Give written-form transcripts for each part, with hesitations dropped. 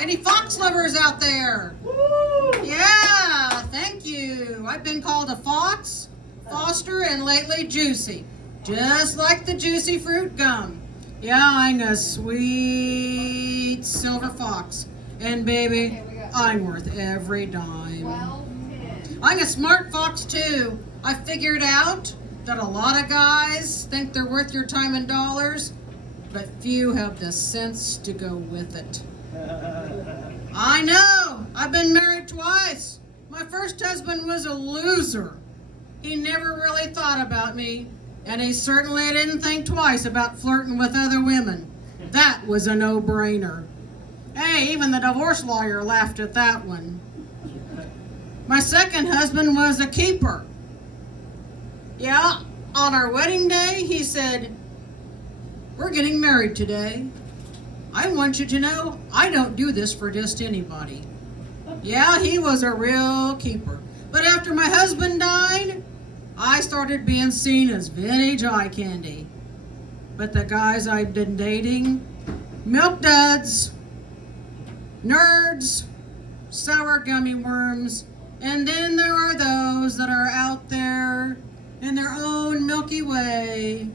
Any fox lovers out there? Woo! Yeah, thank you. I've been called a fox, Foster, and lately Juicy. Just like the juicy fruit gum. Yeah, I'm a sweet silver fox. And baby, I'm worth every dime. I'm a smart fox too. I figured out that a lot of guys think they're worth your time and dollars, but few have the sense to go with it. I know. I've been married twice. My first husband was a loser. He never really thought about me, and he certainly didn't think twice about flirting with other women. That was a no-brainer. Hey, even the divorce lawyer laughed at that one. My second husband was a keeper. Yeah, on our wedding day, he said, "We're getting married today. I want you to know I don't do this for just anybody." Yeah, he was a real keeper. But after my husband died, I started being seen as vintage eye candy. But the guys I've been dating, milk duds, nerds, sour gummy worms, and then there are those that are out there in their own Milky Way,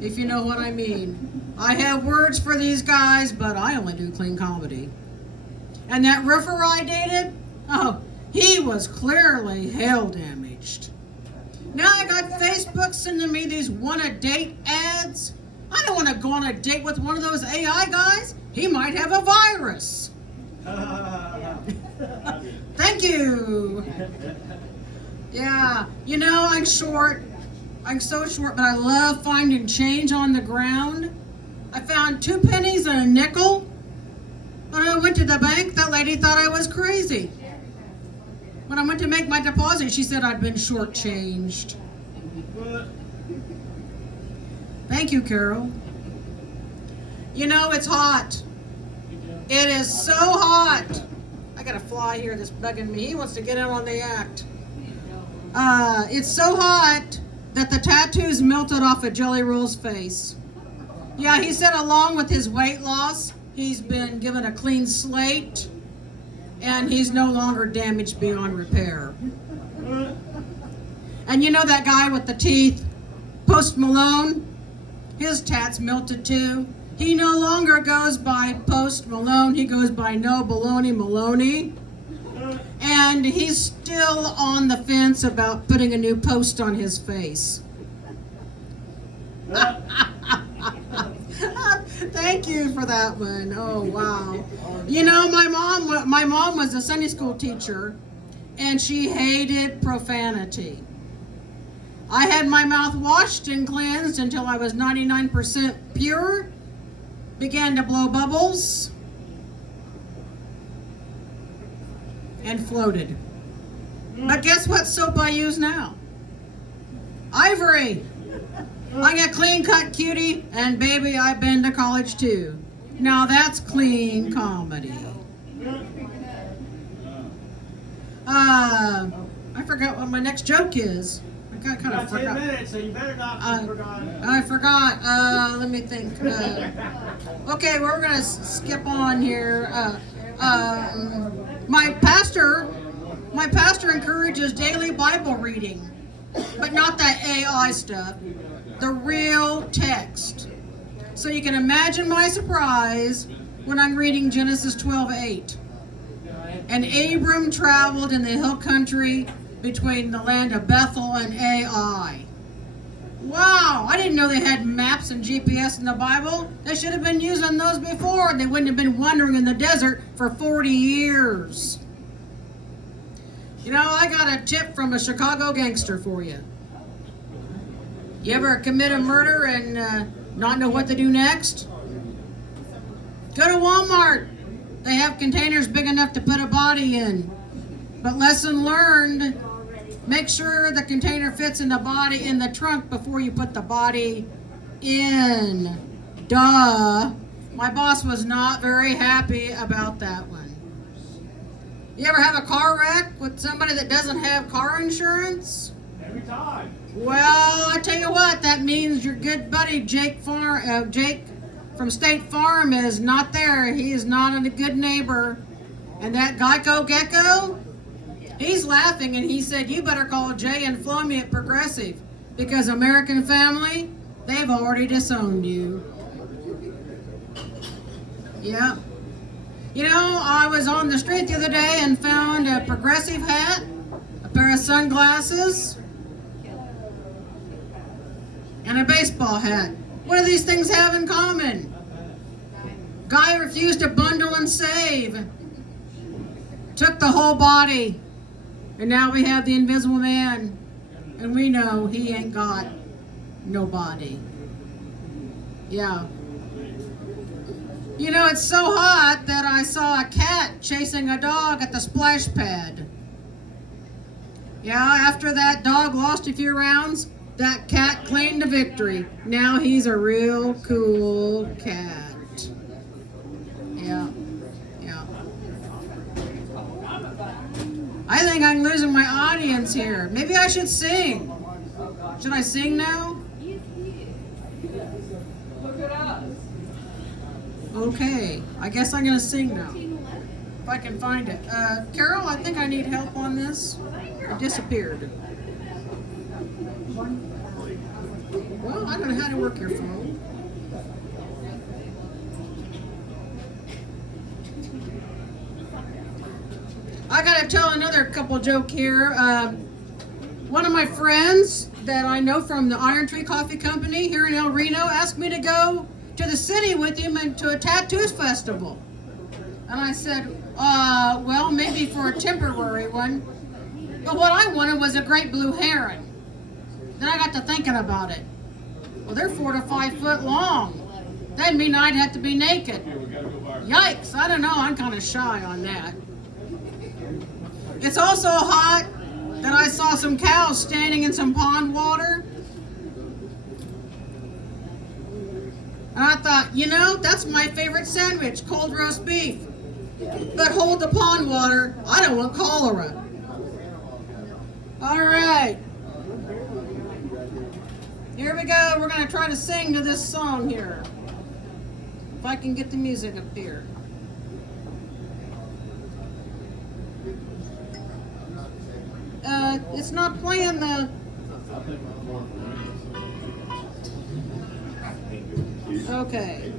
if you know what I mean. I have words for these guys, but I only do clean comedy. And that roofer I dated, oh, he was clearly hail damaged. Now I got Facebook sending me these wanna-date ads. I don't want to go on a date with one of those AI guys. He might have a virus. Thank you. Yeah, you know, I'm short. I'm so short, but I love finding change on the ground. I found 2 pennies and a nickel. When I went to the bank, that lady thought I was crazy. When I went to make my deposit, she said I'd been shortchanged. Thank you, Carol. You know, it's hot. It is so hot. I got a fly here that's bugging me. He wants to get in on the act. It's so hot that the tattoos melted off of Jelly Roll's face. Yeah, he said along with his weight loss, he's been given a clean slate, and he's no longer damaged beyond repair. And you know that guy with the teeth, Post Malone? His tats melted too. He no longer goes by Post Malone, he goes by No Baloney Maloney. And he's still on the fence about putting a new post on his face. Thank you for that one. Oh, wow. You know, my mom was a Sunday school teacher, and she hated profanity. I had my mouth washed and cleansed until I was 99% pure, began to blow bubbles, and floated. But guess what soap I use now? Ivory. I'm a clean-cut cutie, and baby, I've been to college too. Now that's clean comedy. I forgot what my next joke is. I kind of forgot. 10 minutes, so you better not forgot. I forgot. Let me think. Okay, we're gonna skip on here. My pastor encourages daily Bible reading, but not that AI stuff. The real text. So you can imagine my surprise when I'm reading Genesis 12:8. And Abram traveled in the hill country between the land of Bethel and Ai. Wow, I didn't know they had maps and GPS in the Bible. They should have been using those before. They wouldn't have been wandering in the desert for 40 years. You know, I got a tip from a Chicago gangster for you. You ever commit a murder and not know what to do next? Go to Walmart. They have containers big enough to put a body in. But lesson learned, make sure the container fits in the body in the trunk before you put the body in. Duh. My boss was not very happy about that one. You ever have a car wreck with somebody that doesn't have car insurance? Every time. Well, I tell you what, that means your good buddy Jake from State Farm is not there. He is not a good neighbor. And that Geico Gecko, he's laughing and he said, you better call Jay and Flomy at Progressive because American Family, they've already disowned you. Yeah. You know, I was on the street the other day and found a Progressive hat, a pair of sunglasses, and a baseball hat. What do these things have in common? Guy refused to bundle and save. Took the whole body. And now we have the Invisible Man. And we know he ain't got no body. Yeah. You know, it's so hot that I saw a cat chasing a dog at the splash pad. Yeah, after that dog lost a few rounds, that cat claimed a victory. Now he's a real cool cat. Yeah, yeah. I think I'm losing my audience here. Maybe I should sing. Should I sing now? Okay, I guess I'm gonna sing now. If I can find it. Carol, I think I need help on this. It disappeared. Well, I don't know how to work your phone. I gotta tell another couple joke here. One of my friends that I know from the Iron Tree Coffee Company here in Reno asked me to go to the city with him and to a tattoos festival. And I said, well, maybe for a temporary one. But what I wanted was a great blue heron. Then I got to thinking about it. Well, they're 4 to 5 foot long. That'd mean I'd have to be naked. Yikes, I don't know, I'm kind of shy on that. It's also hot that I saw some cows standing in some pond water. And I thought, you know, that's my favorite sandwich, cold roast beef. But hold the pond water, I don't want cholera. All right. Here we go, we're gonna try to sing to this song here. If I can get the music up here. It's not playing the... Okay.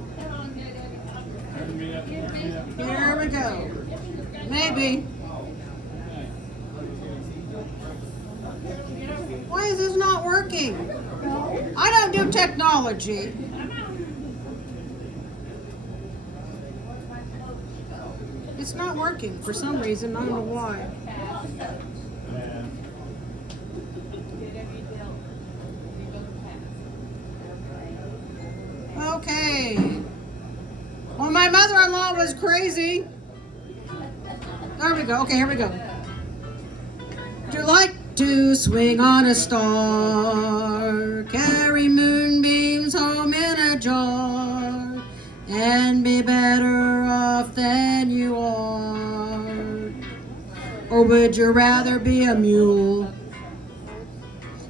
Here we go. Maybe. Why is this not working? I don't do technology. It's not working for some reason. I don't know why. Okay. Well, my mother-in-law was crazy. There we go. Okay, here we go. Do you like to swing on a star, carry moonbeams home in a jar, and be better off than you are? Or would you rather be a mule?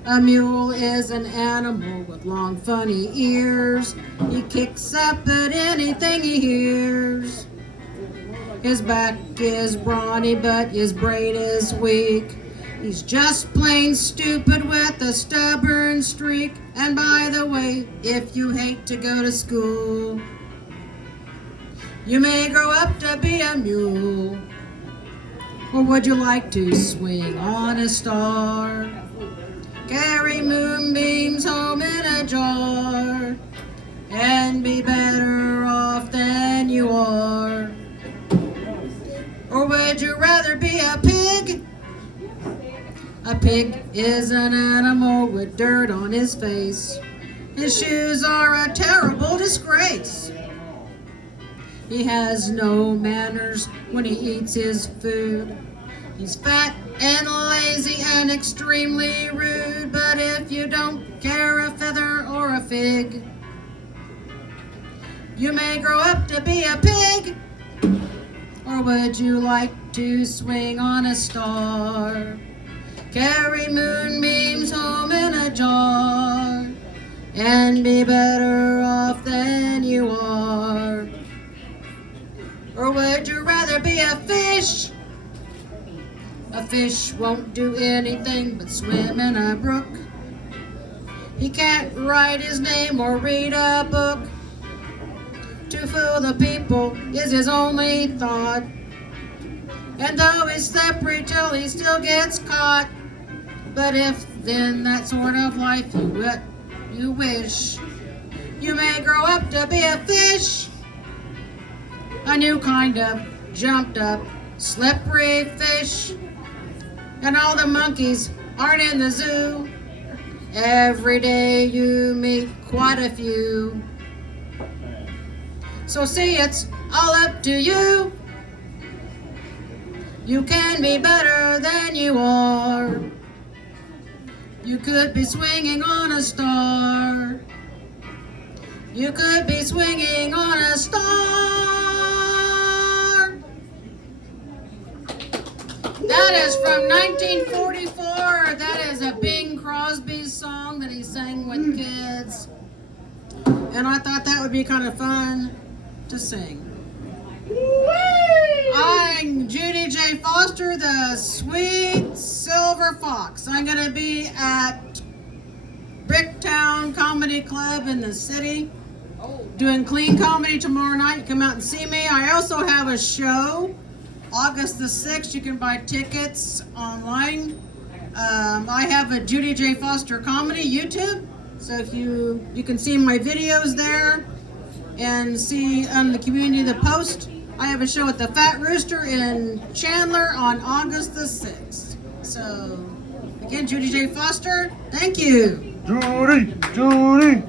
A mule is an animal with long, funny ears. He kicks up at anything he hears. His back is brawny, but his brain is weak. He's just plain stupid with a stubborn streak. And by the way, if you hate to go to school, you may grow up to be a mule. Or would you like to swing on a star, carry moonbeams home in a jar, and be better off than you are? Or would you rather be a pig? A pig is an animal with dirt on his face. His shoes are a terrible disgrace. He has no manners when he eats his food. He's fat and lazy and extremely rude. But if you don't care a feather or a fig, you may grow up to be a pig. Or would you like to swing on a star, carry moonbeams home in a jar, and be better off than you are? Or would you rather be a fish? A fish won't do anything but swim in a brook. He can't write his name or read a book. To fool the people is his only thought. And though he's slippery till he still gets caught. But if then that sort of life you wish, you may grow up to be a fish. A new kind of jumped up, slippery fish. And all the monkeys aren't in the zoo. Every day you meet quite a few. So see, it's all up to you. You can be better than you are. You could be swinging on a star. You could be swinging on a star. That is from 1944. That is a Bing Crosby song that he sang with kids. And I thought that would be kind of fun to sing. I'm Judy J. Foster, the Sweet Silver Fox. I'm going to be at Bricktown Comedy Club in the city doing clean comedy tomorrow night. Come out and see me. I also have a show August the 6th. You can buy tickets online. I have a Judy J. Foster Comedy YouTube. So if you can see my videos there and see on the Community of the Post. I have a show at the Fat Rooster in Chandler on August the 6th. So, again, Judy J. Foster, thank you. Judy, Judy.